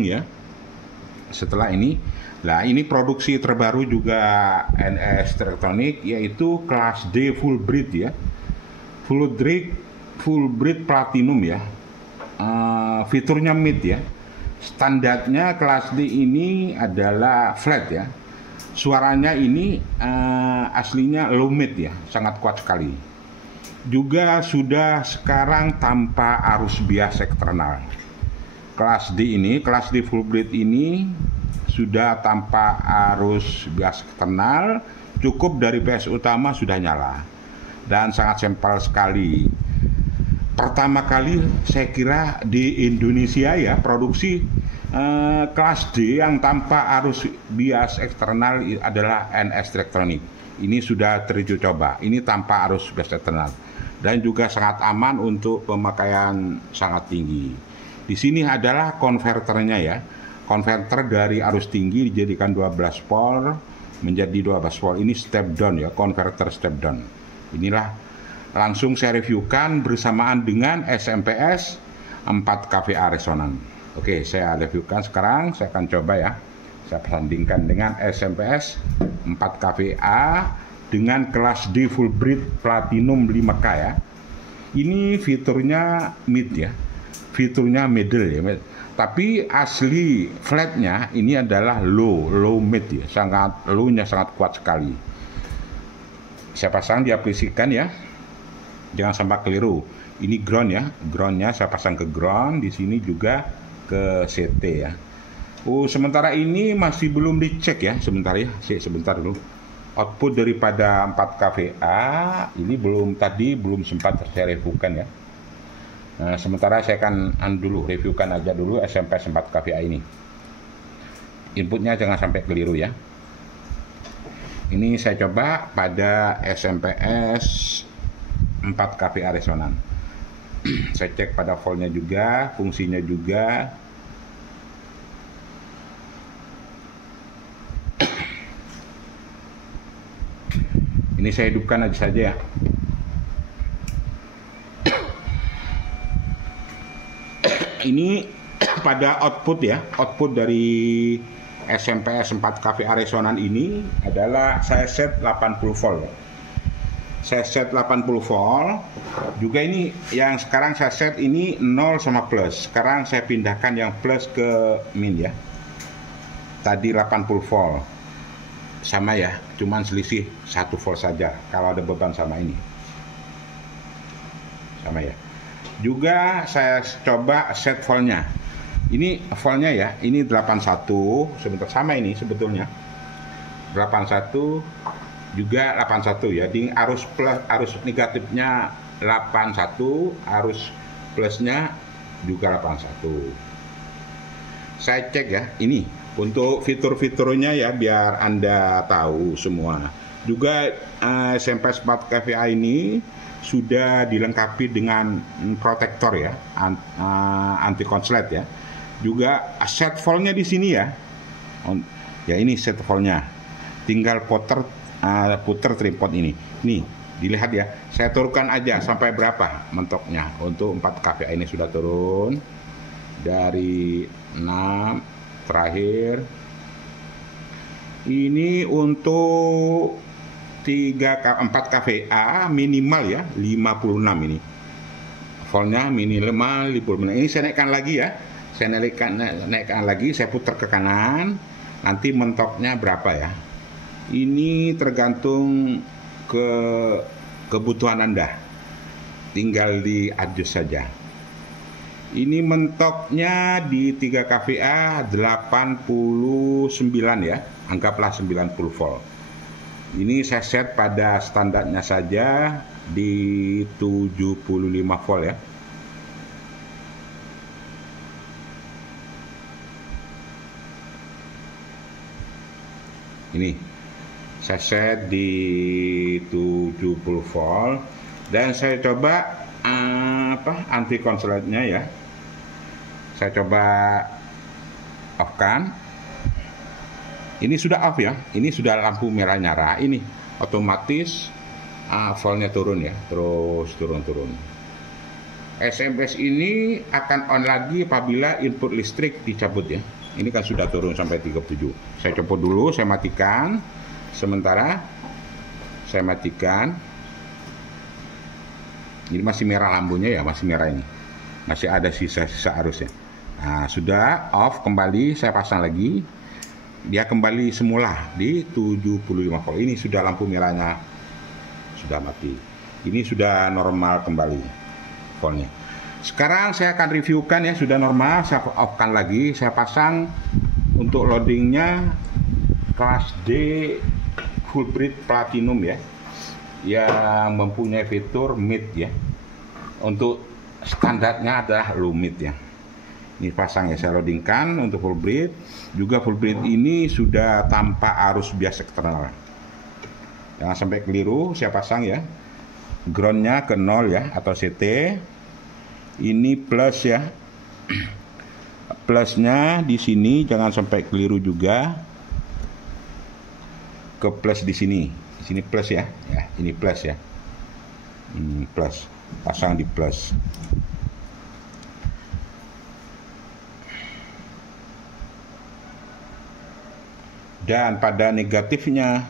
ya. Setelah ini, nah ini produksi terbaru juga NS Tektronix, yaitu kelas D full breed ya, full breed platinum ya. Fiturnya mid ya. Standarnya kelas D ini adalah flat ya. Suaranya ini aslinya low mid ya, sangat kuat sekali. Juga sudah sekarang tanpa arus bias eksternal. Kelas D ini, kelas D full breed ini sudah tanpa arus bias eksternal, cukup dari PS utama sudah nyala dan sangat simpel sekali. Pertama kali saya kira di Indonesia ya produksi kelas D yang tanpa arus bias eksternal adalah NS Tektronix. Ini sudah teruji coba, ini tanpa arus bias eksternal dan juga sangat aman untuk pemakaian sangat tinggi. Di sini adalah konverternya ya. Konverter dari arus tinggi dijadikan 12 volt menjadi 12 volt. Ini step down ya, konverter step down. Inilah langsung saya reviewkan bersamaan dengan SMPS 4 kVA resonan. Oke, saya reviewkan sekarang, saya akan coba ya. Saya sandingkan dengan SMPS 4 kVA dengan kelas D full breed platinum 5K ya. Ini fiturnya mid ya. Fiturnya middle ya, tapi asli flatnya ini adalah low mid ya, sangat low-nya sangat kuat sekali. Saya pasang diaplikasikan ya, jangan sampai keliru. Ini ground ya, groundnya saya pasang ke ground, di sini juga ke CT ya. Sementara ini masih belum dicek ya, sebentar ya, sebentar dulu. Output daripada 4 kVA ini belum sempat saya reviewkan ya. Nah, sementara saya akan dulu reviewkan aja dulu SMPS 4 kVA ini. Inputnya jangan sampai keliru ya. Ini saya coba pada SMPS 4 kVA resonan. Saya cek pada voltnya juga, fungsinya juga. Ini saya hidupkan aja saja ya. Ini pada output ya, output dari SMPS 4 kVA resonan ini adalah saya set 80 volt. Saya set 80 volt. Juga ini yang sekarang saya set ini 0 sama plus. Sekarang saya pindahkan yang plus ke min ya. Tadi 80 volt. Sama ya, cuman selisih 1 volt saja kalau ada beban sama ini. Sama ya. Juga saya coba set voltnya. Ini voltnya ya, ini 81, sebentar sama ini sebetulnya. 81 juga 81 ya. Di arus plus, arus negatifnya 81, arus plusnya juga 81. Saya cek ya, ini untuk fitur-fiturnya ya biar Anda tahu semua. Juga SMPS 4 kVA ini sudah dilengkapi dengan protektor ya, anti konslet ya. Juga set voltnya di sini ya. Ya ini set voltnya. Tinggal puter tripod ini. Nih, dilihat ya. Saya turunkan aja sampai berapa mentoknya. Untuk 4 kVA ini sudah turun dari 6 terakhir. Ini untuk 4 kVA minimal ya 56 ini voltnya minimal 56. Ini saya naikkan lagi ya, saya naikkan lagi, saya putar ke kanan, nanti mentoknya berapa ya. Ini tergantung ke kebutuhan Anda, tinggal di adjust saja. Ini mentoknya di 3 kVA 89 ya, anggaplah 90 volt. Ini saya set pada standarnya saja di 75 volt ya. Ini saya set di 70 volt dan saya coba anti konsletnya ya. Saya coba off kan. Ini sudah off ya, ini sudah lampu merah nyala, ini otomatis voltnya turun ya, terus turun. SMS ini akan on lagi apabila input listrik dicabut ya. Ini kan sudah turun sampai 37. Saya copot dulu, saya matikan. Sementara saya matikan. Ini masih merah lampunya ya, masih merah ini. Masih ada sisa-sisa arusnya. Nah, sudah off kembali, saya pasang lagi. Dia kembali semula di 75 volt. Ini sudah lampu merahnya sudah mati. Ini sudah normal kembali voltnya. Sekarang saya akan reviewkan ya, sudah normal, saya off-kan lagi, saya pasang untuk loadingnya kelas D full bridge platinum ya, yang mempunyai fitur mid ya. Untuk standarnya adalah low mid ya. Ini pasang ya, saya loadingkan untuk full bridge. Juga full bridge ini sudah tanpa arus bias eksternal. Jangan sampai keliru, saya pasang ya. Groundnya ke 0 ya, atau CT. Ini plus ya. Plusnya di sini jangan sampai keliru juga. Ke plus di sini. Di sini plus ya. Ya, ini plus ya. Ini plus. Pasang di plus. Dan pada negatifnya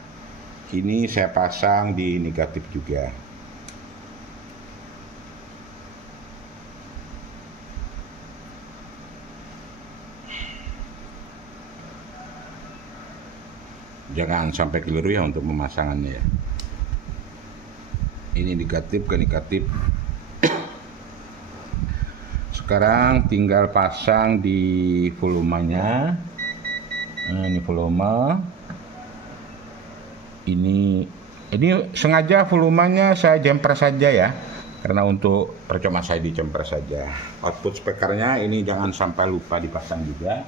ini saya pasang di negatif juga. Jangan sampai keliru ya untuk pemasangannya ya. Ini negatif ke negatif. Sekarang tinggal pasang di volumenya. Nah, ini volume. Ini sengaja volumenya saya jumper saja ya. Karena untuk percuma saya di jumper saja. Output speakernya ini jangan sampai lupa dipasang juga.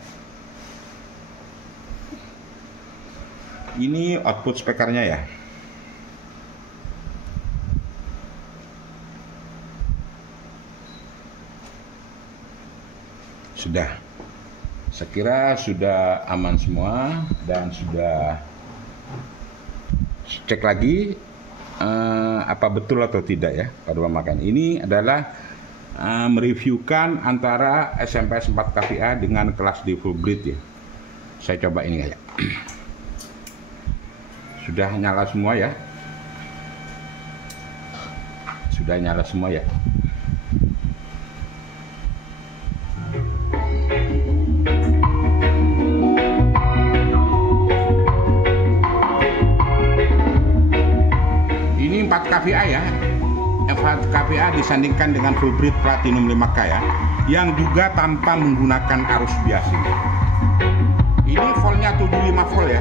Ini output speakernya ya. Sudah. Sekira sudah aman semua dan sudah cek lagi apa betul atau tidak ya pada pemakaian. Ini adalah mereviewkan antara SMPS 4 kVA dengan kelas D full bridge ya. Saya coba ini kayak. Sudah nyala semua ya. Sudah nyala semua ya. Ini 4 kVA ya. 4 kVA disandingkan dengan full bridge platinum 5K ya, yang juga tanpa menggunakan arus bias ini. Ini voltnya 75 volt ya.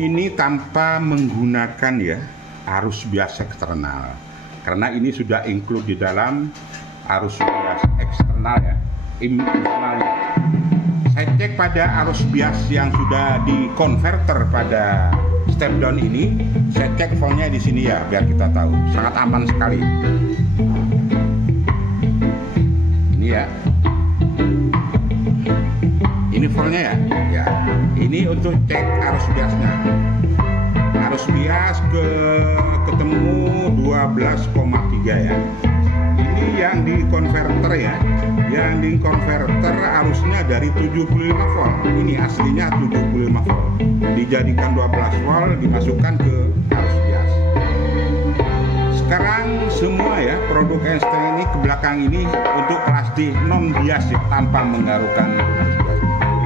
Ini tanpa menggunakan ya arus bias eksternal, karena ini sudah include di dalam arus bias eksternal ya, internal. Saya cek pada arus bias yang sudah di converter pada step down ini, saya cek voltnya di sini ya, biar kita tahu. Sangat aman sekali. Ini ya. Ini voltnya ya. Ya. Ini untuk cek arus biasnya. Arus bias ketemu 12,3 ya. Ini yang di converter ya. Yang di converter arusnya dari 75 volt. Ini aslinya 75 volt. Dijadikan 12 volt, dimasukkan ke arus bias. Sekarang semua ya produk Einstein ini ke belakang ini untuk kelas D non bias ya, tanpa menggarukan arus bias.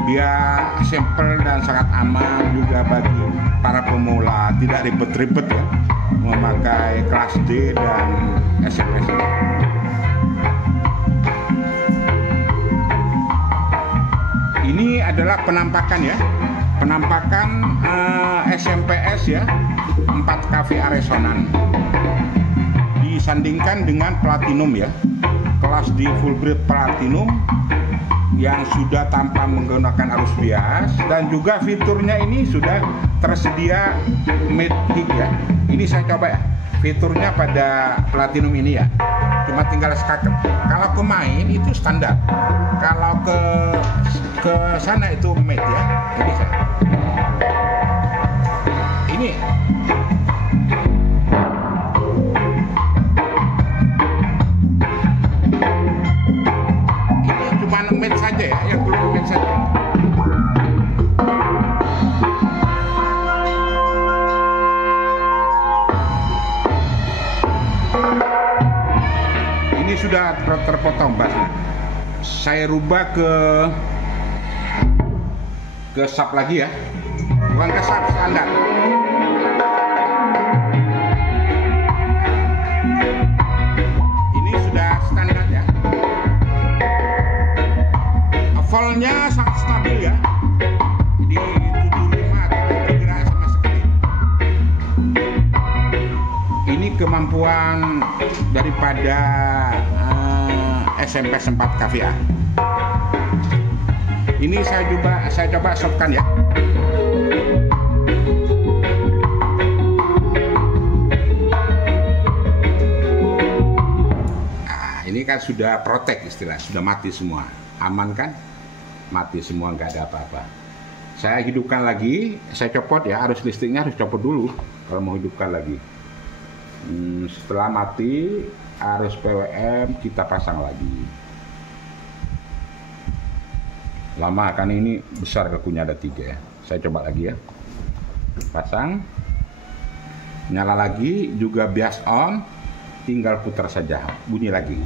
Dia simple dan sangat aman juga bagi para pemula, tidak ribet-ribet ya memakai kelas D dan SMS ini. Ini adalah penampakan ya, penampakan SMPS ya 4 kVA resonan disandingkan dengan platinum ya, kelas D full bridge platinum yang sudah tanpa menggunakan arus bias, dan juga fiturnya ini sudah tersedia mid heat ya. Ini saya coba ya fiturnya pada platinum ini ya. cuma tinggal skaker. Kalau ke main itu standar, kalau ke sana itu mate ya. Ini saya ini cuma mate saja ya, yang belum mate saja. Ini sudah terpotong bassnya. Saya rubah ke sub lagi ya, bukan ke sub standar. Ini sudah standar ya. Voltnya sangat stabil ya, di 75 tidak bergerak sama sekali. Ini kemampuan daripada SMP 4 KVA. Ini saya coba softkan ya. Nah, ini kan sudah protek istilah, sudah mati semua. Aman kan? Mati semua, nggak ada apa-apa. Saya hidupkan lagi, saya copot ya, arus listriknya harus copot dulu kalau mau hidupkan lagi. Setelah mati, arus PWM kita pasang lagi. Lama kan ini besar kakunya, ada 3 ya. Saya coba lagi ya. Pasang. Nyala lagi, juga bias on. Tinggal putar saja, bunyi lagi.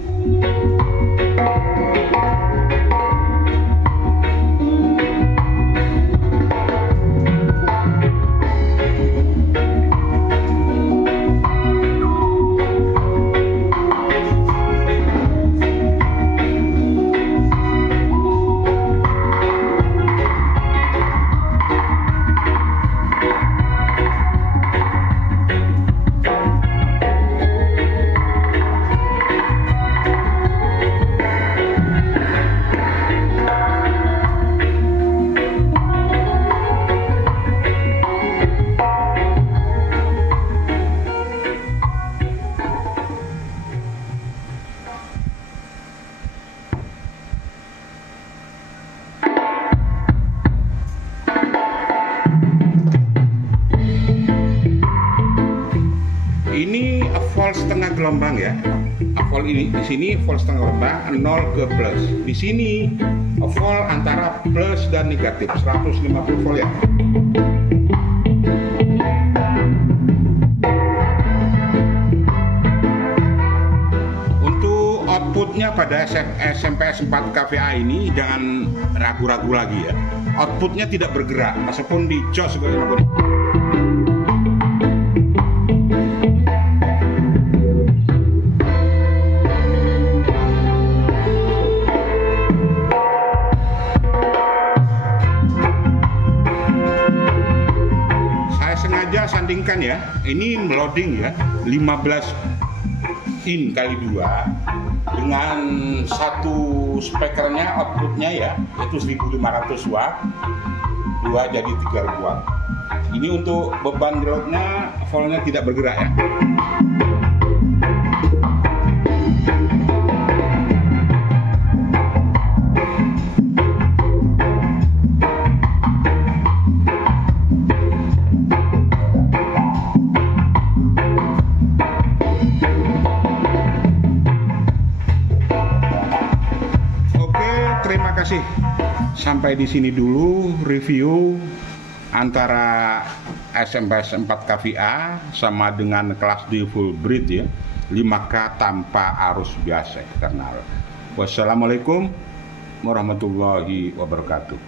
Ini volt setengah gelombang ya. Volt ini di sini volt setengah gelombang 0 ke plus. Di sini volt antara plus dan negatif 150 volt ya. Untuk outputnya pada SMP 4 KVA ini jangan ragu-ragu lagi ya. Outputnya tidak bergerak meskipun di jos sebagai sandingkan ya, ini loading ya 15 in kali 2 dengan satu speakernya outputnya ya itu 1500 watt 2 jadi 3000 watt. Ini untuk beban loadnya voltnya tidak bergerak ya. Terima kasih. Sampai di sini dulu review antara SMP 4 KVA sama dengan kelas D full bridge ya, 5K tanpa arus biasa eksternal. Wassalamualaikum warahmatullahi wabarakatuh.